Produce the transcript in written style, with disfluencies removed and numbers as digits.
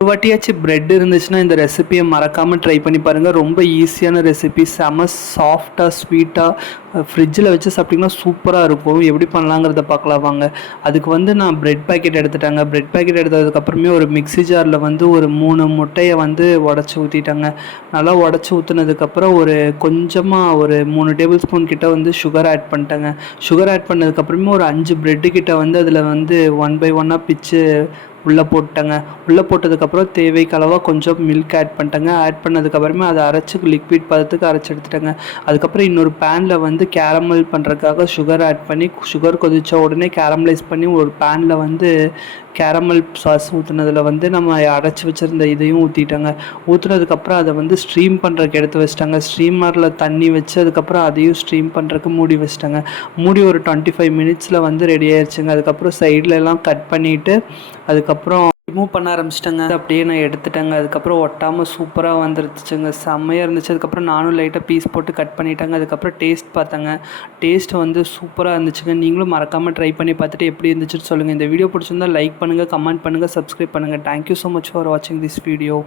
ஒரு வாட்டியாச்சும் பிரெட் இருந்துச்சுன்னா இந்த ரெசிபியை மறக்காமல் ட்ரை பண்ணி பாருங்கள். ரொம்ப ஈஸியான ரெசிபி, செம சாஃப்டாக ஸ்வீட்டாக ஃப்ரிட்ஜில் வச்சு சாப்பிட்டிங்கன்னா சூப்பராக இருக்கும். எப்படி பண்ணலாங்கிறத பார்க்கலாம் வாங்க. அதுக்கு வந்து நான் பிரெட் பேக்கெட் எடுத்துட்டாங்க. பிரெட் பேக்கெட் எடுத்ததுக்கப்புறமே ஒரு மிக்ஸி ஜாரில் வந்து ஒரு 3 முட்டையை வந்து உடச்சி ஊற்றிட்டாங்க. நல்லா உடச்சி ஊற்றுனதுக்கப்புறம் ஒரு கொஞ்சமாக ஒரு 3 டேபிள் ஸ்பூன் கிட்ட வந்து சுகர் ஆட் பண்ணிட்டேங்க. சுகர் ஆட் பண்ணதுக்கப்புறமே ஒரு 5 பிரெட்டு கிட்ட வந்து அதில் வந்து 1 பை 1 பிச்சு உள்ளே போட்டேங்க. உள்ளே போட்டதுக்கப்புறம் தேவைக்கு அளவாக கொஞ்சம் மில்க் ஆட் பண்ணிட்டேங்க. ஆட் பண்ணதுக்கப்புறமே அதை அரைச்சி லிக்விட் பதத்துக்கு அரைச்சி எடுத்துட்டேங்க. அதுக்கப்புறம் இன்னொரு பேனில் வந்து கேரமல் பண்ணுறதுக்காக சுகர் ஆட் பண்ணி, சுகர் கொதித்த உடனே கேரமலைஸ் பண்ணி ஒரு பேனில் வந்து கேரமல் சாஸ் ஊற்றுனதில் வந்து நம்ம அரைச்சி வச்சுருந்த இதையும் ஊற்றிட்டேங்க. ஊற்றுனதுக்கப்புறம் அதை வந்து ஸ்ட்ரீம் பண்ணுறதுக்கு எடுத்து வச்சிட்டாங்க. ஸ்ட்ரீமரில் தண்ணி வச்சு அதுக்கப்புறம் அதையும் ஸ்ட்ரீம் பண்ணுறதுக்கு மூடி வச்சிட்டாங்க. மூடி ஒரு 25 மினிட்ஸில் வந்து ரெடி ஆயிடுச்சுங்க. அதுக்கப்புறம் சைட்லலாம் கட் பண்ணிவிட்டு அதுக்கப்புறம் ரிமூவ் பண்ண ஆரம்பிச்சிட்டேங்க. அப்படியே நான் எடுத்துட்டேங்க. அதுக்கப்புறம் ஒட்டாமல் சூப்பராக வந்துருச்சுங்க. செம்மையாக இருந்துச்சு. அதுக்கப்புறம் நானும் லைட்டாக பீஸ் போட்டு கட் பண்ணிட்டேங்க. அதுக்கப்புறம் டேஸ்ட் பார்த்தேங்க. டேஸ்ட் வந்து சூப்பராக இருந்துச்சுங்க. நீங்களும் மறக்காமல் ட்ரை பண்ணி பார்த்துட்டு எப்படி இருந்துச்சுன்னு சொல்லுங்கள். இந்த வீடியோ பிடிச்சிருந்தால் லைக் பண்ணுங்கள், கமெண்ட் பண்ணுங்கள், சப்ஸ்கிரைப் பண்ணுங்கள். தேங்க்யூ ஸோ மச் ஃபார் வாட்சிங் திஸ் வீடியோ.